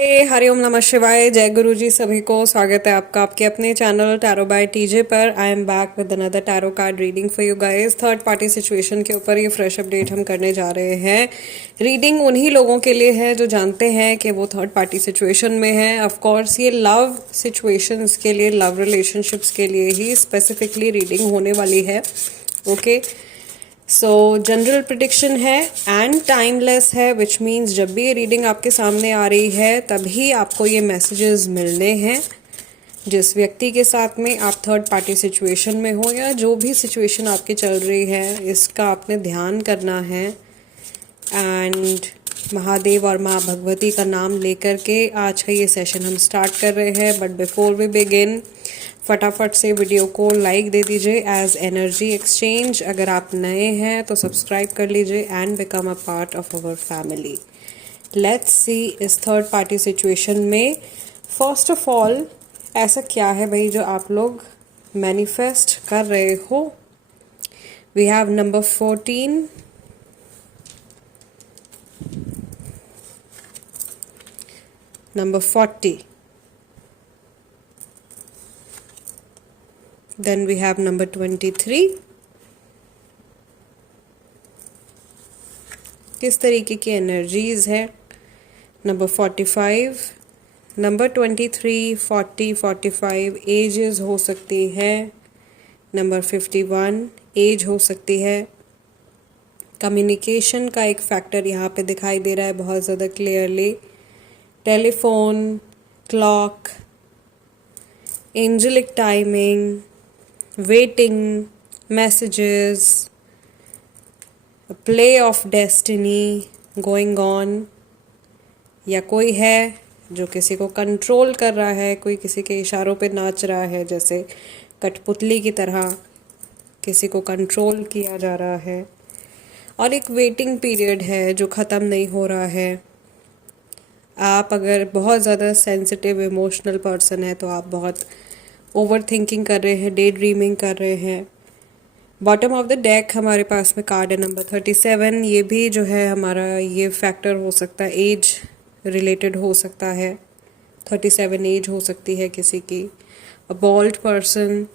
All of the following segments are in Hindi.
हरिओम नमः शिवाय। जय गुरु जी सभी को। स्वागत है आपका आपके अपने चैनल टैरो बाय टीजे पर। I am back with another tarot card reading for you guys. Third party situation के ऊपर ये फ्रेश अपडेट हम करने जा रहे हैं। रीडिंग उन्हीं लोगों के लिए है जो जानते हैं कि वो थर्ड पार्टी सिचुएशन में है। ऑफ कोर्स ये लव सिचुएशंस के लिए, लव रिलेशनशिप्स के लिए ही स्पेसिफिकली रीडिंग होने वाली है। ओके, सो जनरल प्रिडिक्शन है एंड टाइमलेस है, विच मीन्स जब भी ये रीडिंग आपके सामने आ रही है तभी आपको ये मैसेजेस मिलने हैं। जिस व्यक्ति के साथ में आप थर्ड पार्टी सिचुएशन में हो या जो भी सिचुएशन आपकी चल रही है, इसका आपने ध्यान करना है। एंड महादेव और माँ भगवती का नाम लेकर के आज का ये सेशन हम स्टार्ट कर रहे हैं। बट बिफोर वी बिगिन, फटाफट से वीडियो को लाइक दे दीजिए एज एनर्जी एक्सचेंज। अगर आप नए हैं तो सब्सक्राइब कर लीजिए and become a part of our family. Let's see इस थर्ड पार्टी सिचुएशन में फर्स्ट ऑफ ऑल ऐसा क्या है भाई जो आप लोग मैनिफेस्ट कर रहे हो। We have number 14, number 40, then we have number 23। किस तरीके की एनर्जीज है। नंबर 45, नंबर 23, 40, 45 एजेस हो सकती है। नंबर 51 एज हो सकती है। कम्युनिकेशन का एक फैक्टर यहाँ पे दिखाई दे रहा है बहुत ज़्यादा clearly. Telephone, clock, angelic timing, waiting, messages, play of destiny going on, या कोई है जो किसी को कंट्रोल कर रहा है, कोई किसी के इशारों पे नाच रहा है, जैसे कठपुतली की तरह किसी को कंट्रोल किया जा रहा है। और एक वेटिंग पीरियड है जो ख़त्म नहीं हो रहा है। आप अगर बहुत ज़्यादा सेंसिटिव इमोशनल पर्सन है तो आप बहुत ओवर थिंकिंग कर रहे हैं, डे ड्रीमिंग कर रहे हैं। बॉटम ऑफ द डेक हमारे पास में कार्ड है नंबर 37। ये भी जो है हमारा ये फैक्टर हो सकता है, एज रिलेटेड हो सकता है। 37 एज हो सकती है किसी की। अ बोल्ड पर्सन,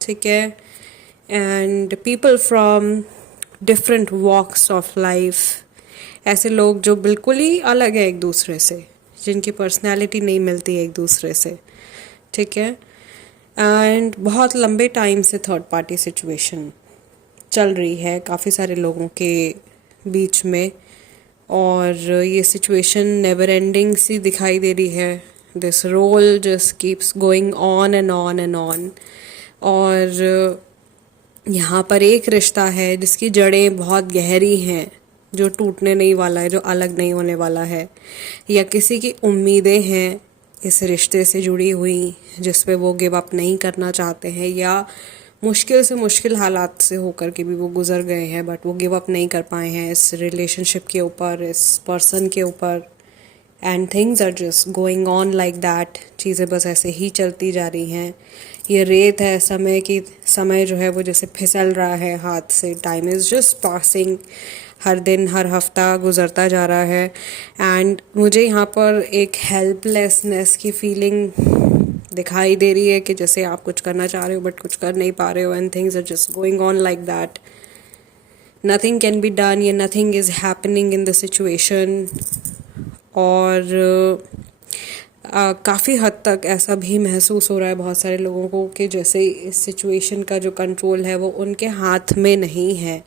ठीक है। And people from different walks of life, ऐसे लोग जो बिल्कुल ही अलग है एक दूसरे से, जिनकी पर्सनैलिटी नहीं मिलती है एक दूसरे से, ठीक है। एंड बहुत लंबे टाइम से थर्ड पार्टी सिचुएशन चल रही है काफ़ी सारे लोगों के बीच में, और ये सिचुएशन नेवर एंडिंग सी दिखाई दे रही है। This roll just keeps going on and on and on. और यहाँ पर एक रिश्ता है जिसकी जड़ें बहुत गहरी हैं, जो टूटने नहीं वाला है, जो अलग नहीं होने वाला है। या किसी की उम्मीदें हैं इस रिश्ते से जुड़ी हुई जिस पे वो गिव अप नहीं करना चाहते हैं, या मुश्किल से मुश्किल हालात से होकर के भी वो गुजर गए हैं बट वो गिव अप नहीं कर पाए हैं इस रिलेशनशिप के ऊपर, इस पर्सन के ऊपर। And things are just going on like that. चीज़ें बस ऐसे ही चलती जा रही हैं। ये रेत है समय की, समय जो है वो जैसे फिसल रहा है हाथ से। Time is just passing. हर दिन हर हफ्ता गुजरता जा रहा है। एंड मुझे यहाँ पर एक हेल्पलेसनेस की फीलिंग दिखाई दे रही है कि जैसे आप कुछ करना चाह रहे हो बट कुछ कर नहीं पा रहे हो। And things are just going on like that. Nothing can be done, या nothing is happening in the situation. और काफ़ी हद तक ऐसा भी महसूस हो रहा है बहुत सारे लोगों को कि जैसे इस सिचुएशन का जो कंट्रोल है वो उनके हाथ में नहीं है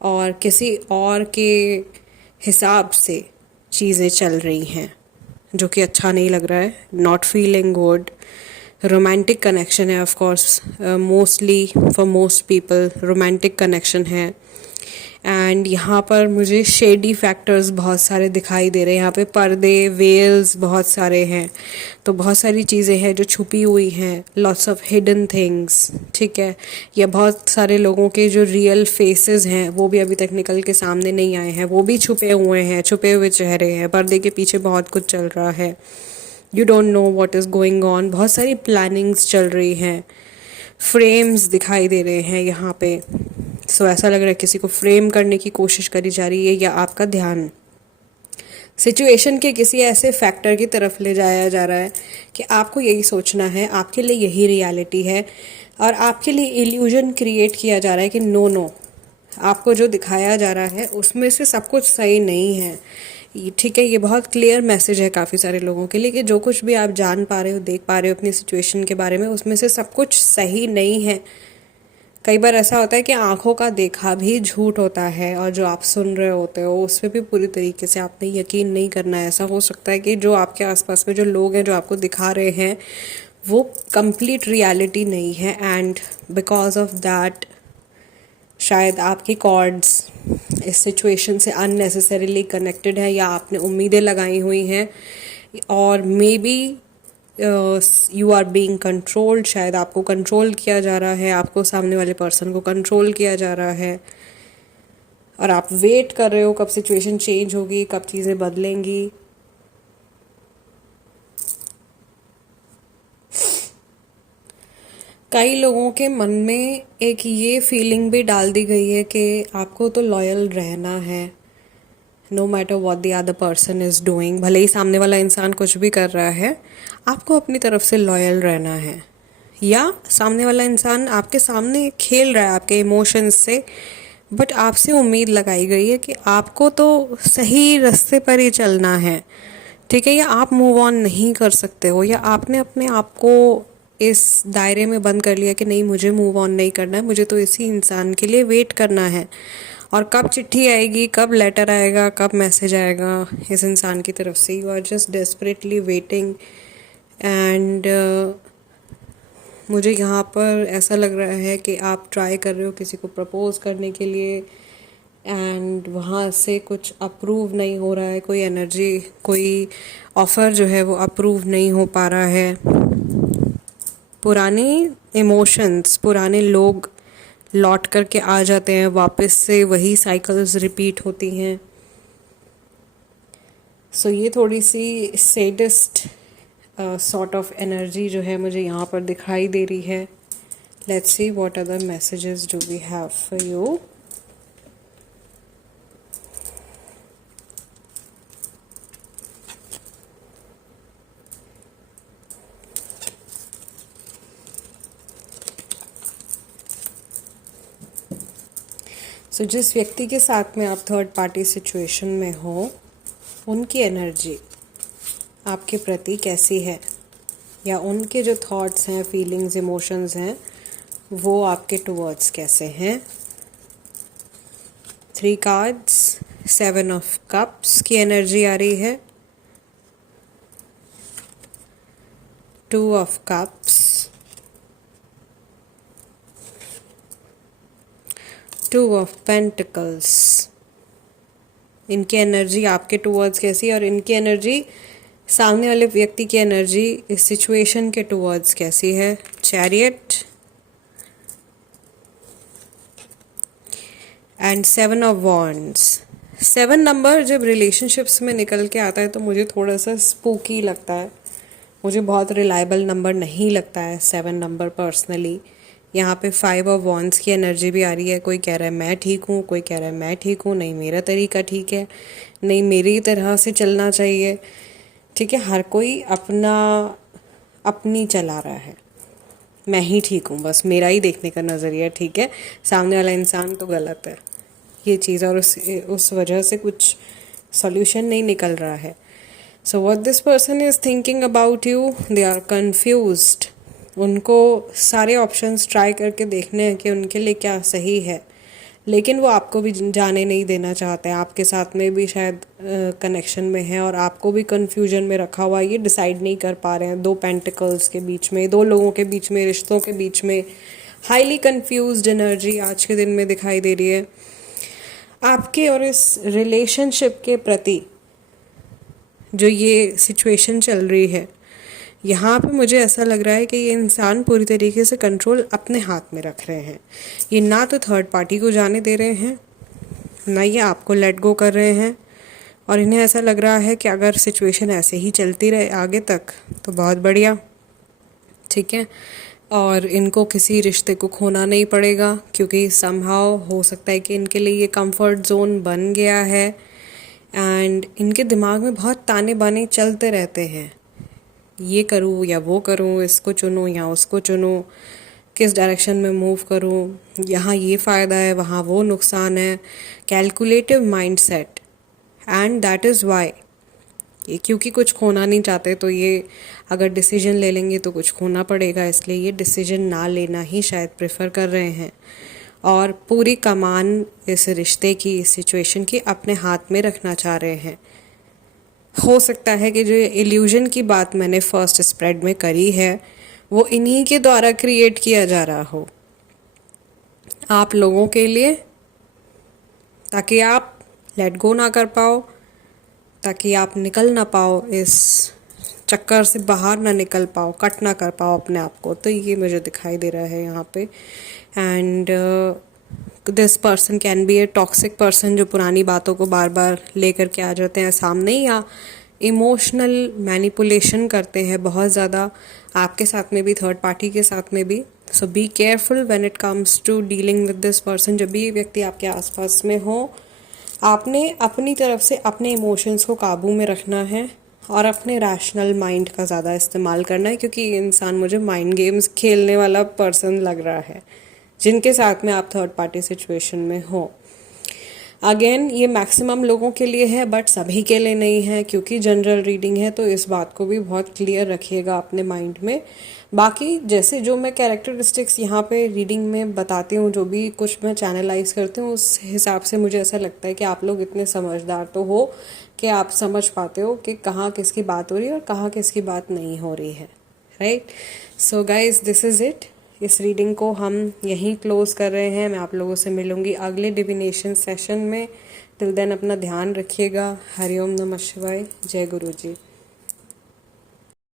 और किसी और के हिसाब से चीज़ें चल रही हैं, जो कि अच्छा नहीं लग रहा है। Not feeling good. Romantic connection है, of course mostly for most people romantic connection है। एंड यहाँ पर मुझे शेडी फैक्टर्स बहुत सारे दिखाई दे रहे हैं। यहाँ पे पर्दे, वेल्स बहुत सारे हैं, तो बहुत सारी चीज़ें हैं जो छुपी हुई हैं। लॉट्स ऑफ हिडन थिंग्स, ठीक है। या बहुत सारे लोगों के जो रियल फेसेस हैं वो भी अभी तक निकल के सामने नहीं आए हैं, वो भी छुपे हुए हैं, छुपे हुए चेहरे हैं। पर्दे के पीछे बहुत कुछ चल रहा है। You don't know what is going on. बहुत सारी प्लानिंग्स चल रही हैं। फ्रेम्स दिखाई दे रहे हैं यहाँ पे। सो ऐसा लग रहा है किसी को फ्रेम करने की कोशिश करी जा रही है, या आपका ध्यान सिचुएशन के किसी ऐसे फैक्टर की तरफ ले जाया जा रहा है कि आपको यही सोचना है, आपके लिए यही रियलिटी है, और आपके लिए इल्यूजन क्रिएट किया जा रहा है कि नो नो, आपको जो दिखाया जा रहा है उसमें से सब कुछ सही नहीं है। ठीक है, ये बहुत क्लियर मैसेज है काफ़ी सारे लोगों के लिए कि जो कुछ भी आप जान पा रहे हो, देख पा रहे हो अपनी सिचुएशन के बारे में, उसमें से सब कुछ सही नहीं है। कई बार ऐसा होता है कि आंखों का देखा भी झूठ होता है, और जो आप सुन रहे होते हो उस पर भी पूरी तरीके से आपने यकीन नहीं करना है। ऐसा हो सकता है कि जो आपके आसपास में जो लोग हैं जो आपको दिखा रहे हैं वो कंप्लीट रियलिटी नहीं है, एंड बिकॉज ऑफ दैट शायद आपकी कॉर्ड्स इस सिचुएशन से अननेसेसरीली कनेक्टेड है, या आपने उम्मीदें लगाई हुई हैं, और maybe you are being controlled, शायद आपको कंट्रोल किया जा रहा है, आपको सामने वाले पर्सन को कंट्रोल किया जा रहा है, और आप वेट कर रहे हो कब सिचुएशन चेंज होगी, कब चीज़ें बदलेंगी। कई लोगों के मन में एक ये फीलिंग भी डाल दी गई है कि आपको तो लॉयल रहना है, no matter what the other person is doing, भले ही सामने वाला इंसान कुछ भी कर रहा है, आपको अपनी तरफ से लॉयल रहना है। या सामने वाला इंसान आपके सामने खेल रहा है आपके इमोशंस से, बट आपसे उम्मीद लगाई गई है कि आपको तो सही रास्ते पर ही चलना है, ठीक है, या आप मूव ऑन नहीं कर सकते हो, या आपने अपने आप को इस दायरे में बंद कर लिया कि नहीं, मुझे मूव ऑन नहीं करना है, मुझे तो इसी इंसान के लिए वेट करना है, और कब चिट्ठी आएगी, कब लेटर आएगा, कब मैसेज आएगा इस इंसान की तरफ से, you are just desperately waiting. And मुझे यहाँ पर ऐसा लग रहा है कि आप ट्राई कर रहे हो किसी को प्रपोज करने के लिए, एंड वहाँ से कुछ अप्रूव नहीं हो रहा है, कोई एनर्जी, कोई ऑफ़र जो है वो अप्रूव नहीं हो पा रहा है। पुराने इमोशंस, पुराने लोग लौट करके आ जाते हैं वापस से, वही साइकिल्स रिपीट होती हैं। सो ये थोड़ी सी सैडिस्ट सॉर्ट ऑफ एनर्जी जो है मुझे यहाँ पर दिखाई दे रही है। Let's see what other messages do we have for you. So जिस व्यक्ति के साथ में आप थर्ड पार्टी सिचुएशन में हो, उनकी एनर्जी आपके प्रति कैसी है, या उनके जो थॉट्स हैं, फीलिंग्स, इमोशंस हैं, वो आपके टुवर्ड्स कैसे हैं। 3 कार्ड्स, 7 ऑफ कप्स की एनर्जी आ रही है, 2 ऑफ कप्स, 2 ऑफ पेंटिकल्स। इनकी एनर्जी आपके टुवर्ड्स कैसी है, और इनकी एनर्जी सामने वाले व्यक्ति की एनर्जी इस सिचुएशन के टुवर्ड्स कैसी है। Chariot and 7 of wands. 7 number जब रिलेशनशिप्स में निकल के आता है तो मुझे थोड़ा सा स्पूकी लगता है, मुझे बहुत रिलायबल नंबर नहीं लगता है 7 नंबर पर्सनली। यहाँ पे 5 ऑफ वॉन्ड्स की एनर्जी भी आ रही है। कोई कह रहा है मैं ठीक हूँ, कोई कह रहा है मैं ठीक हूँ, नहीं मेरा तरीका ठीक है, नहीं मेरी तरह से चलना चाहिए, ठीक है, हर कोई अपना अपनी चला रहा है, मैं ही ठीक हूँ, बस मेरा ही देखने का नज़रिया ठीक है, सामने वाला इंसान तो गलत है, ये चीज़, और उस वजह से कुछ सॉल्यूशन नहीं निकल रहा है। So what this person is thinking about you, they are confused. उनको सारे ऑप्शंस ट्राई करके देखने हैं कि उनके लिए क्या सही है, लेकिन वो आपको भी जाने नहीं देना चाहते हैं, आपके साथ में भी शायद कनेक्शन में है और आपको भी कन्फ्यूजन में रखा हुआ है, ये डिसाइड नहीं कर पा रहे हैं। 2 पेंटिकल्स के बीच में, 2 लोगों के बीच में, रिश्तों के बीच में हाईली कन्फ्यूज्ड एनर्जी आज के दिन में दिखाई दे रही है। आपके और इस रिलेशनशिप के प्रति जो ये सिचुएशन चल रही है, यहाँ पे मुझे ऐसा लग रहा है कि ये इंसान पूरी तरीके से कंट्रोल अपने हाथ में रख रहे हैं। ये ना तो थर्ड पार्टी को जाने दे रहे हैं, ना ये आपको लेट गो कर रहे हैं, और इन्हें ऐसा लग रहा है कि अगर सिचुएशन ऐसे ही चलती रहे आगे तक तो बहुत बढ़िया, ठीक है, और इनको किसी रिश्ते को खोना नहीं पड़ेगा, क्योंकि समहाउ हो सकता है कि इनके लिए ये कंफर्ट जोन बन गया है, एंड इनके दिमाग में बहुत ताने बाने चलते रहते हैं, ये करूँ या वो करूँ, इसको चुनूँ या उसको चुनूँ, किस डायरेक्शन में मूव करूँ, यहाँ ये फ़ायदा है वहाँ वो नुकसान है। Calculative mindset, and that is why ये, क्योंकि कुछ खोना नहीं चाहते तो ये अगर डिसीजन ले लेंगे तो कुछ खोना पड़ेगा, इसलिए ये डिसीजन ना लेना ही शायद प्रेफर कर रहे हैं और पूरी कमान इस रिश्ते की, इस सिचुएशन की अपने हाथ में रखना चाह रहे हैं। हो सकता है कि जो इल्यूजन की बात मैंने फर्स्ट स्प्रेड में करी है वो इन्हीं के द्वारा क्रिएट किया जा रहा हो आप लोगों के लिए, ताकि आप लेट गो ना कर पाओ, ताकि आप निकल ना पाओ, इस चक्कर से बाहर ना निकल पाओ, कट ना कर पाओ अपने आप को। तो ये मुझे दिखाई दे रहा है यहाँ पे। And this person can be a toxic person जो पुरानी बातों को बार बार लेकर के आ जाते हैं सामने, या इमोशनल मैनिपुलेशन करते हैं बहुत ज़्यादा आपके साथ में भी, थर्ड पार्टी के साथ में भी। So be careful when it comes to dealing with this person. जब भी ये व्यक्ति आपके आसपास में हो, आपने अपनी तरफ से अपने इमोशंस को काबू में रखना है और अपने रैशनल माइंड का ज़्यादा इस्तेमाल करना है, क्योंकि ये इंसान मुझे माइंड गेम्स खेलने वाला पर्सन लग रहा है जिनके साथ में आप थर्ड पार्टी सिचुएशन में हो। अगेन ये मैक्सिमम लोगों के लिए है बट सभी के लिए नहीं है, क्योंकि जनरल रीडिंग है, तो इस बात को भी बहुत क्लियर रखिएगा अपने माइंड में। बाकी जैसे जो मैं कैरेक्टरिस्टिक्स यहाँ पे रीडिंग में बताती हूँ, जो भी कुछ मैं चैनलाइज करती हूँ, उस हिसाब से मुझे ऐसा लगता है कि आप लोग इतने समझदार तो हो कि आप समझ पाते हो कि कहाँ किसकी बात हो रही है और कहाँ किसकी बात नहीं हो रही है, right. So guys, this is it. इस रीडिंग को हम यहीं क्लोज कर रहे हैं। मैं आप लोगों से मिलूंगी अगले डिविनेशन सेशन में। टिल देन अपना ध्यान रखिएगा। हरिओम नमः शिवाय। जय गुरु जी।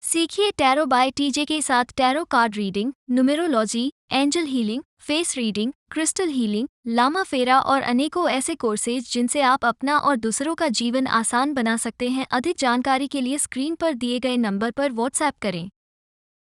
सीखिए टैरो बाय टीजे के साथ tarot card reading, numerology, angel healing, face reading, crystal healing, Lama Fera और अनेकों ऐसे कोर्सेज जिनसे आप अपना और दूसरों का जीवन आसान बना सकते हैं। अधिक जानकारी के लिए स्क्रीन पर दिए गए नंबर पर व्हाट्सएप करें।